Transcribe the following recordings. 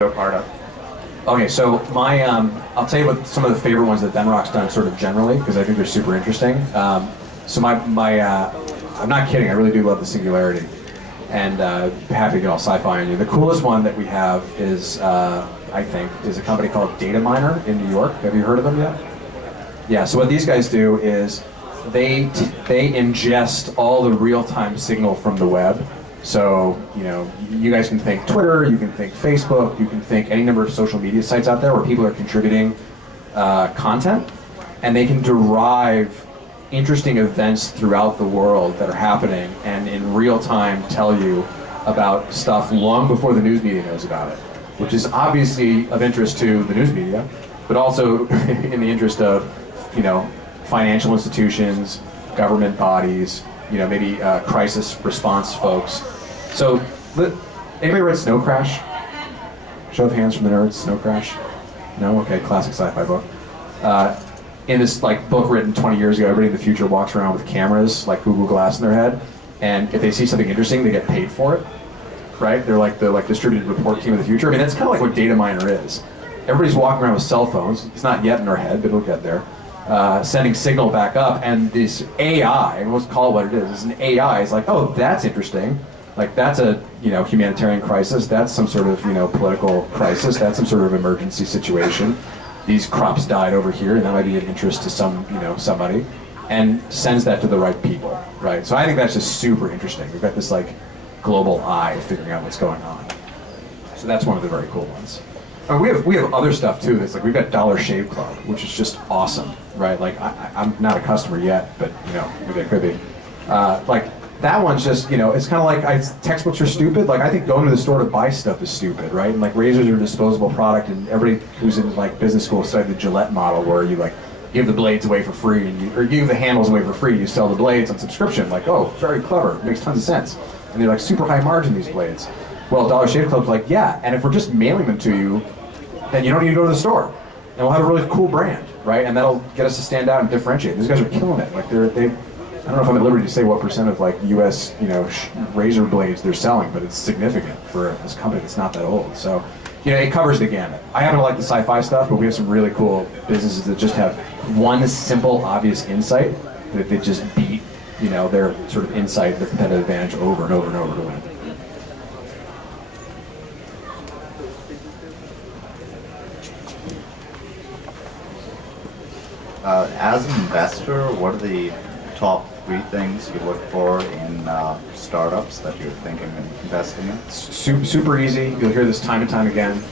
a part of. Okay, so I'll tell you what some of the favorite ones that Venrock's done sort of generally, because I think they're super interesting. I'm not kidding, I really do love the Singularity. And happy to get all sci-fi on you. The coolest one that we have is, I think, is a company called Data Miner in New York. Have you heard of them yet? Yeah, so what these guys do is they ingest all the real-time signal from the web. So, you guys can think Twitter, you can think Facebook, you can think any number of social media sites out there where people are contributing content, and they can derive interesting events throughout the world that are happening and in real time tell you about stuff long before the news media knows about it, which is obviously of interest to the news media, but also in the interest of, financial institutions, government bodies, maybe crisis response folks. So, anybody read Snow Crash? Show of hands from the nerds, Snow Crash? No? Okay, classic sci-fi book. In this book written 20 years ago, everybody in the future walks around with cameras, like Google Glass in their head, and if they see something interesting, they get paid for it, right? They're like the distributed report team of the future. I mean, that's kind of like what Data Miner is. Everybody's walking around with cell phones. It's not yet in our head, but it'll get there. Sending signal back up, and this AI, and let's call it what it is an AI, is like, oh, that's interesting. Like, that's a humanitarian crisis. That's some sort of political crisis. That's some sort of emergency situation. These crops died over here, and that might be of interest to somebody, and sends that to the right people, right? So I think that's just super interesting. We've got this global eye figuring out what's going on. So that's one of the very cool ones. And we have other stuff too. That's we've got Dollar Shave Club, which is just awesome, right? I'm not a customer yet, but maybe I could be. That one's just it's kind of like textbooks are stupid. I think going to the store to buy stuff is stupid, right? And razors are a disposable product, and everybody who's in business school studied the Gillette model, where you give the blades away for free, or give the handles away for free. You sell the blades on subscription. Oh, very clever, makes tons of sense, and they're super high margin, these blades. Well, Dollar Shave Club's yeah, and if we're just mailing them to you, then you don't need to go to the store, and we'll have a really cool brand, right? And that'll get us to stand out and differentiate. These guys are killing it. I don't know if I'm at liberty to say what percent of U.S. razor blades they're selling, but it's significant for this company that's not that old. So, it covers the gamut. I happen to like the sci-fi stuff, but we have some really cool businesses that just have one simple, obvious insight that they just beat, their sort of insight, their competitive advantage over and over and over to win. As an investor, what are the top 3 things you look for in startups that you're thinking of investing in? Super easy. You'll hear this time and time again.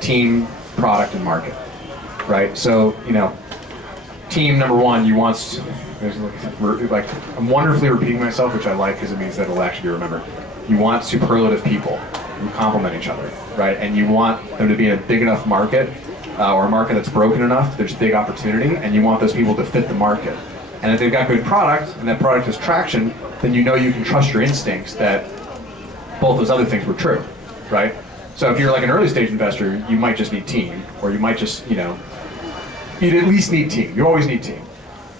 Team, product, and market. Right? So, team number 1, you want, I'm wonderfully repeating myself, which I like because it means that it'll actually be remembered. You want superlative people who complement each other, right? And you want them to be in a big enough market, or a market that's broken enough, there's big opportunity, and you want those people to fit the market. And if they've got good product, and that product has traction, then you can trust your instincts that both those other things were true, right? So if you're an early stage investor, you might just need team, or you might just, you'd at least need team. You always need team,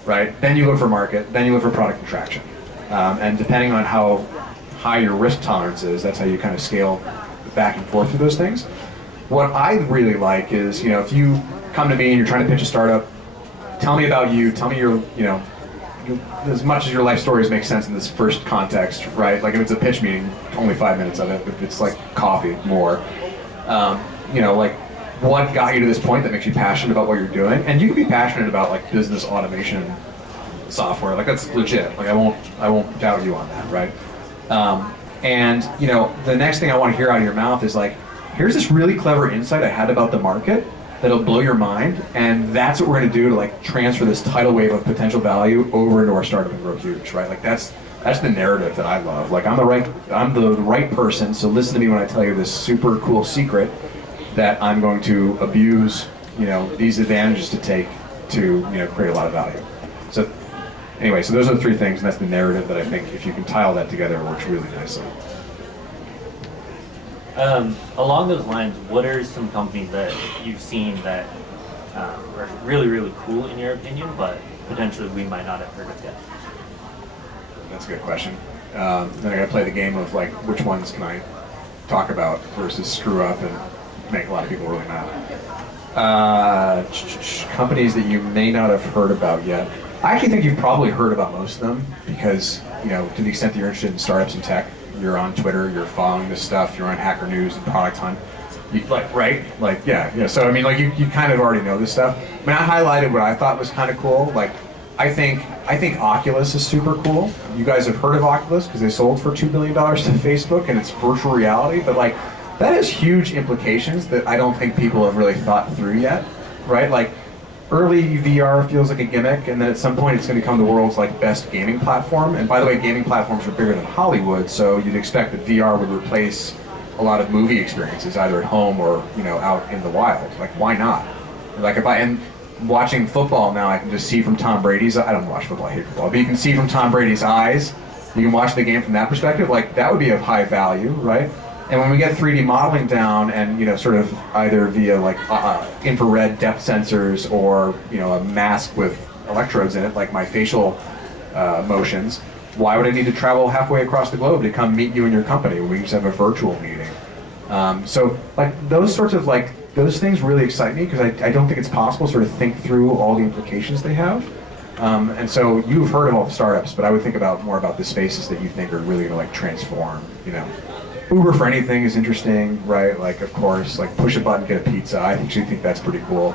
right? Then you look for market, then you look for product and traction. And depending on how high your risk tolerance is, that's how you kind of scale back and forth through those things. What I really like is, if you come to me and you're trying to pitch a startup, tell me about you, tell me your, as much as your life stories make sense in this first context, right? If it's a pitch meeting, only 5 minutes of it. If it's coffee, more. What got you to this point that makes you passionate about what you're doing? And you can be passionate about business automation software. That's legit. I won't doubt you on that, right? And the next thing I want to hear out of your mouth is here's this really clever insight I had about the market that'll blow your mind, and that's what we're going to do to transfer this tidal wave of potential value over into our startup and grow huge, right? That's the narrative that I love. I'm the right person, so listen to me when I tell you this super cool secret that I'm going to abuse, these advantages to take to, create a lot of value. So anyway, so those are the 3 things, and that's the narrative that I think if you can tie all that together, it works really nicely. Along those lines, what are some companies that you've seen that are really, really cool in your opinion, but potentially we might not have heard of yet? That's a good question. Then I got to play the game of which ones can I talk about versus screw up and make a lot of people really mad. Companies that you may not have heard about yet. I actually think you've probably heard about most of them because, to the extent that you're interested in startups and tech, you're on Twitter, you're following this stuff, you're on Hacker News and Product Hunt. Right? Yeah. So, you kind of already know this stuff. I mean, I highlighted what I thought was kind of cool. I think Oculus is super cool. You guys have heard of Oculus because they sold for $2 billion to Facebook and it's virtual reality, but that has huge implications that I don't think people have really thought through yet, right? Early VR feels like a gimmick, and then at some point it's going to become the world's best gaming platform. And by the way, gaming platforms are bigger than Hollywood, so you'd expect that VR would replace a lot of movie experiences, either at home or out in the wild. Why not? And watching football now, I can just see from Tom Brady's. I don't watch football, I hate football, but you can see from Tom Brady's eyes. You can watch the game from that perspective. That would be of high value, right? And when we get 3D modeling down, and sort of either via infrared depth sensors or a mask with electrodes in it, like my facial motions, why would I need to travel halfway across the globe to come meet you in your company when we just have a virtual meeting? So those sorts of those things really excite me because I don't think it's possible to sort of think through all the implications they have. And so you've heard of all the startups, but I would think more about the spaces that you think are really going to transform. Uber for anything is interesting, right? Of course, push a button, get a pizza. I actually think that's pretty cool.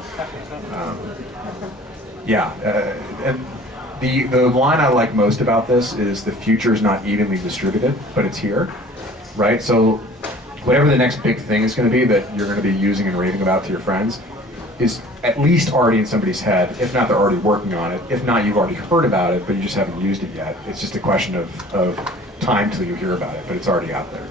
And the line I like most about this is the future is not evenly distributed, but it's here, right? So whatever the next big thing is going to be that you're going to be using and raving about to your friends is at least already in somebody's head. If not, they're already working on it. If not, you've already heard about it, but you just haven't used it yet. It's just a question of time till you hear about it, but it's already out there.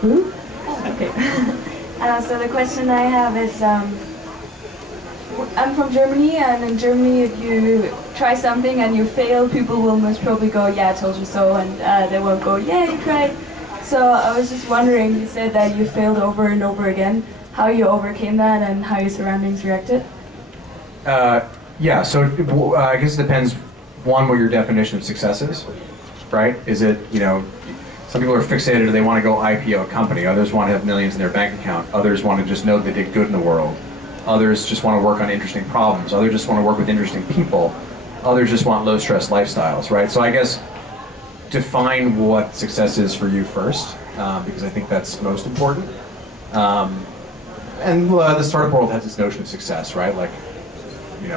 Who? Oh, okay. So the question I have is, I'm from Germany, and in Germany if you try something and you fail, people will most probably go, yeah, I told you so, and they won't go, yeah, you tried. So I was just wondering, you said that you failed over and over again, how you overcame that and how your surroundings reacted? Yeah, so I guess it depends, one, what your definition of success is, right? Is it, some people are fixated, or they want to go IPO a company. Others want to have millions in their bank account. Others want to just know they did good in the world. Others just want to work on interesting problems. Others just want to work with interesting people. Others just want low-stress lifestyles, right? So I guess define what success is for you first, because I think that's most important. And the startup world has this notion of success, right?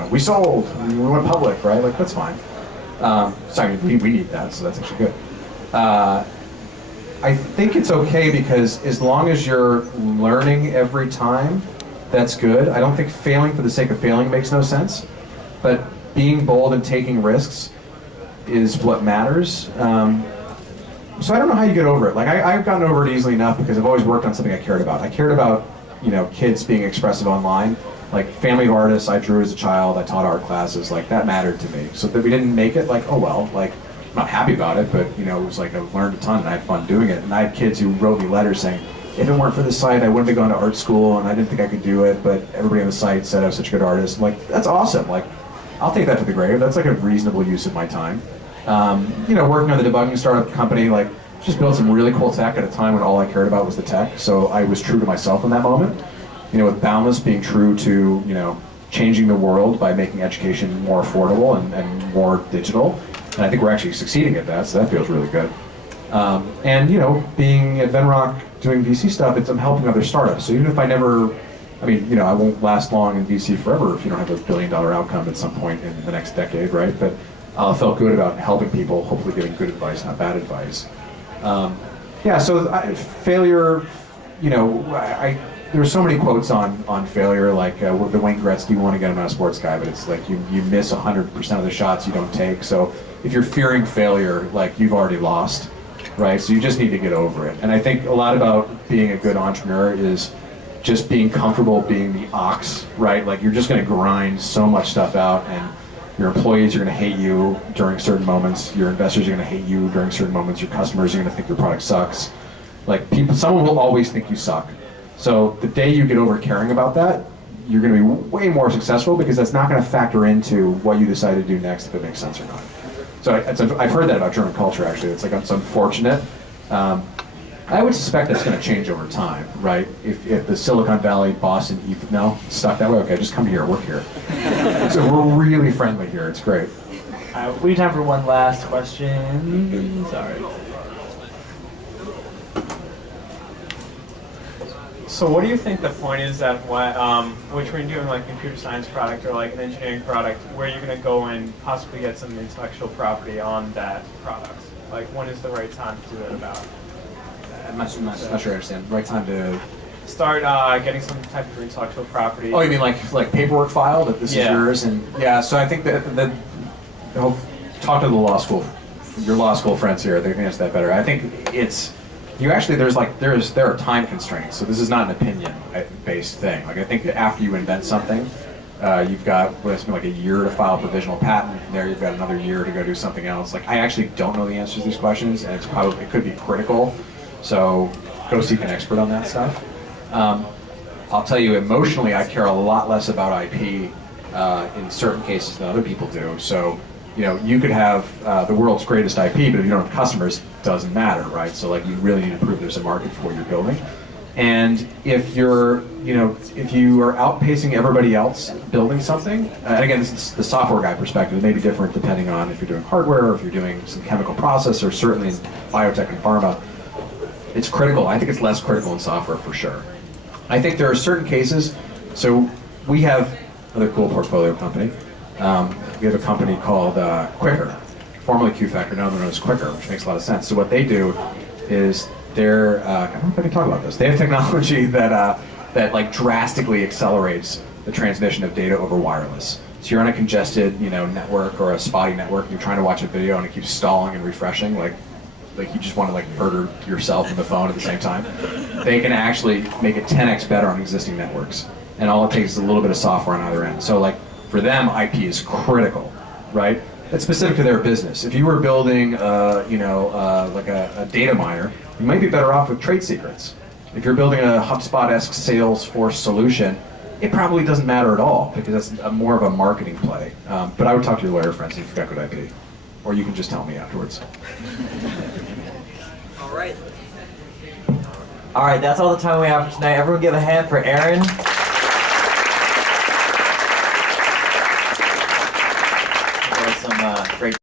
We sold, we went public, right? That's fine. We need that, so that's actually good. I think it's okay because as long as you're learning every time, that's good. I don't think failing for the sake of failing makes no sense, but being bold and taking risks is what matters. So I don't know how you get over it. I've gotten over it easily enough because I've always worked on something I cared about. I cared about, kids being expressive online. Family of artists, I drew as a child, I taught art classes, that mattered to me. So that we didn't make it, oh well, I'm not happy about it, but it was I learned a ton and I had fun doing it. And I had kids who wrote me letters saying, if it weren't for this site, I wouldn't have gone to art school and I didn't think I could do it, but everybody on the site said I was such a good artist. I'm that's awesome. I'll take that to the grave. That's a reasonable use of my time. Working on the debugging startup company, just built some really cool tech at a time when all I cared about was the tech. So I was true to myself in that moment. With Boundless being true to, changing the world by making education more affordable and more digital. And I think we're actually succeeding at that, so that feels really good. And being at Venrock doing VC stuff, I'm helping other startups. So even if I won't last long in VC forever if you don't have $1 billion outcome at some point in the next decade, right? But I felt good about helping people, hopefully giving good advice, not bad advice. Failure, there's so many quotes on failure, the Wayne Gretzky one, again, I'm not a sports guy, but it's you miss 100% of the shots you don't take. So if you're fearing failure, you've already lost, right? So you just need to get over it. And I think a lot about being a good entrepreneur is just being comfortable being the ox, right? You're just going to grind so much stuff out, and your employees are going to hate you during certain moments. Your investors are going to hate you during certain moments. Your customers are going to think your product sucks. Someone will always think you suck. So the day you get over caring about that, you're going to be way more successful because that's not going to factor into what you decide to do next, if it makes sense or not. So I've heard that about German culture, actually. It's unfortunate. I would suspect that's going to change over time, right? If the Silicon Valley, Boston, no, stuck that way, okay, just come here, work here. So we're really friendly here, it's great. We have time for one last question. Sorry. So what do you think the point is that which when you're doing like a computer science product or like an engineering product, where you're going to go and possibly get some intellectual property on that product? Like when is the right time to do that about? I'm not sure I understand. Right time to start getting some type of intellectual property. Oh, you mean like paperwork file that this is yours, and yeah. So I think that talk to the law school, your law school friends here. They can answer that better. I think it's you actually there are time constraints. So this is not an opinion based thing. Like I think that after you invent something, you've got like a year to file a provisional patent. From there, you've got another year to go do something else. Like I actually don't know the answers to these questions, and it could be critical. So go seek an expert on that stuff. I'll tell you, emotionally, I care a lot less about IP in certain cases than other people do. So, you could have the world's greatest IP, but if you don't have customers, it doesn't matter, right? So, like, you really need to prove there's a market for what you're building. And if if you are outpacing everybody else building something, and again, this is the software guy perspective. It may be different depending on if you're doing hardware or if you're doing some chemical process, or certainly in biotech and pharma. It's critical. I think it's less critical in software for sure. I think there are certain cases. So we have another cool portfolio company. We have a company called Quicker, formerly Q-Factor, now they're known as Quicker, which makes a lot of sense. So what they do is I don't know if I can talk about this. They have technology that like drastically accelerates the transmission of data over wireless. So you're on a congested, network or a spotty network. You're trying to watch a video and it keeps stalling and refreshing, like you just want to murder yourself and the phone at the same time. They can actually make it 10x better on existing networks, and all it takes is a little bit of software on either end. So for them, IP is critical, right? That's specific to their business. If you were building, like a data miner, you might be better off with trade secrets. If you're building a HubSpot-esque Salesforce solution, it probably doesn't matter at all because that's more of a marketing play. But I would talk to your lawyer friends if you've got good IP, or you can just tell me afterwards. All right, that's all the time we have for tonight. Everyone give a hand for Aaron.